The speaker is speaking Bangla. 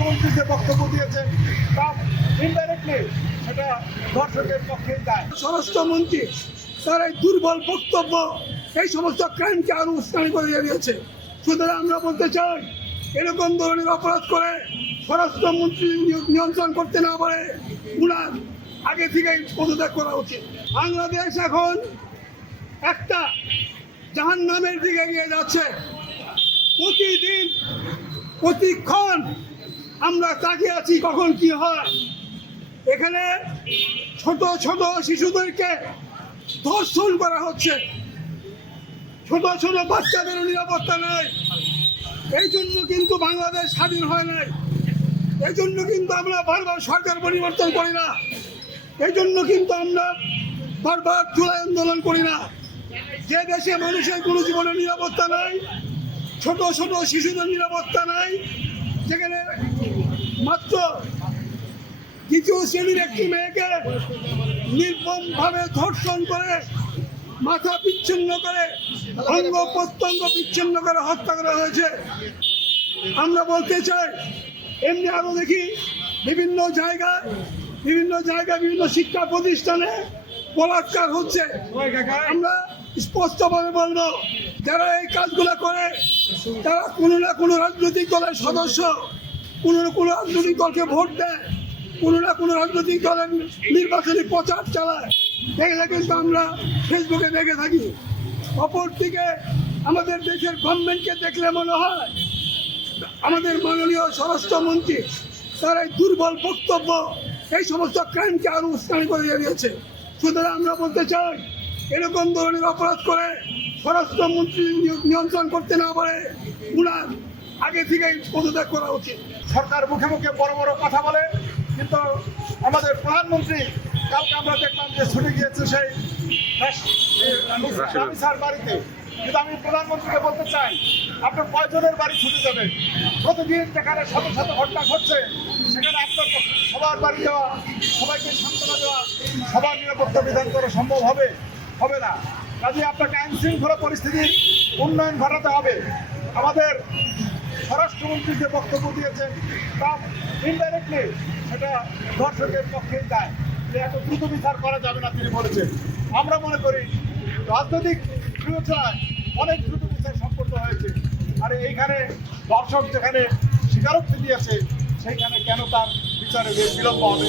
স্বরাষ্ট্রমন্ত্রী যে বক্তব্য দিয়েছেন তা ইনডাইরেক্টলি সেটা ধর্ষকের পক্ষে যায়। স্বরাষ্ট্রমন্ত্রী তার এই দুর্বল বক্তব্য এই সমস্ত ক্রাইমকে আরো উস্কানি করে দিয়েছে। সুতরাং আমরা বলতে চাই, এরকম ধরনের অপরাধ করে স্বরাষ্ট্রমন্ত্রী নিয়ন্ত্রণ করতে না পারে উনার আগে থেকেই পদত্যাগ করা উচিত। বাংলাদেশ এখন একটা জাহান্নামের দিকে এগিয়ে যাচ্ছে। প্রতিদিন প্রতিক্ষণ আমরা তাকিয়ে আছি কখন কি হয়। এখানে ছোট ছোট শিশুদেরকে ধর্ষণ করা হচ্ছে, ছোট ছোট বাচ্চাদেরও নিরাপত্তা নেই। এই জন্য কিন্তু বাংলাদেশ স্বাধীন হয় নাই। এই জন্য কিন্তু আমরা বারবার সরকার পরিবর্তন করি না। এই জন্য কিন্তু আমরা বারবার জুলাই আন্দোলন করি না। যে দেশে মানুষের কোনো জীবনের নিরাপত্তা নাই, ছোট ছোট শিশুদের নিরাপত্তা নাই, যেখানে মাত্র দ্বিতীয় শ্রেণীর একটি মেয়েকে নির্মমভাবে ধর্ষণ করে, মাথা বিচ্ছিন্ন করে, অঙ্গ প্রত্যঙ্গ বিচ্ছিন্ন করে হত্যা করা হয়েছে। আমরা বলতে চাই, এমনি আরো দেখি বিভিন্ন জায়গায় বিভিন্ন শিক্ষা প্রতিষ্ঠানে বলাৎকার হচ্ছে। আমরা স্পষ্টভাবে বলবো, যারা এই কাজগুলো করে তারা কোনো না কোনো রাজনৈতিক দলের সদস্য, কোনো না কোনো রাজনৈতিক দলকে ভোট দেয়, কোনো না কোনো রাজনৈতিক দলের নির্বাচনী প্রচার চালায়। এগুলো কিন্তু আমরা ফেসবুকে দেখে থাকি। অপরদিকে আমাদের দেশের গভর্নমেন্টকে দেখলে মনে হয় আমাদের মাননীয় স্বরাষ্ট্রমন্ত্রী তার এই দুর্বল বক্তব্য এই সমস্ত ক্রাইমকে আরো উস্কানি করে দিয়েছে। সুতরাং আমরা বলতে চাই, এরকম ধরনের অপরাধ করে স্বরাষ্ট্রমন্ত্রী নিয়ন্ত্রণ করতে না পারে উনার আগে থেকেই পদত্যাগ করা উচিত। সরকার মুখে মুখে বড় বড় কথা বলে, কিন্তু আমাদের প্রধানমন্ত্রী কালকে আমরা দেখলাম যে ছুটে গিয়েছে সেই রামিসার বাড়িতে। কিন্তু আমি প্রধানমন্ত্রীকে বলতে চাই, আপনার কয়জনের বাড়ি ছুটে যাবে? প্রতিদিন যেখানে শত শত ঘটনা ঘটছে, সেখানে আপনার সবার বাড়ি যাওয়া, সবাইকে সান্ত্বনা দেওয়া, সবার নিরাপত্তা বিধান করা সম্ভব হবে না। কাজে আপনাকে আইন শৃঙ্খলা পরিস্থিতির উন্নয়ন ঘটাতে হবে। আমাদের স্বরাষ্ট্রমন্ত্রী যে বক্তব্য দিয়েছেন তা ইনডাইরেক্টলি সেটা ধর্ষকের পক্ষে যায়, যে এত দ্রুত বিচার করা যাবে না তিনি বলেছেন। আমরা মনে করি রাজনৈতিক বিবেচনায় অনেক দ্রুত বিচার সম্পন্ন হয়েছে। আর এইখানে ধর্ষক যেখানে স্বীকারোক্তি দিয়েছে, সেইখানে কেন তার বিচারে বিলম্ব হবে?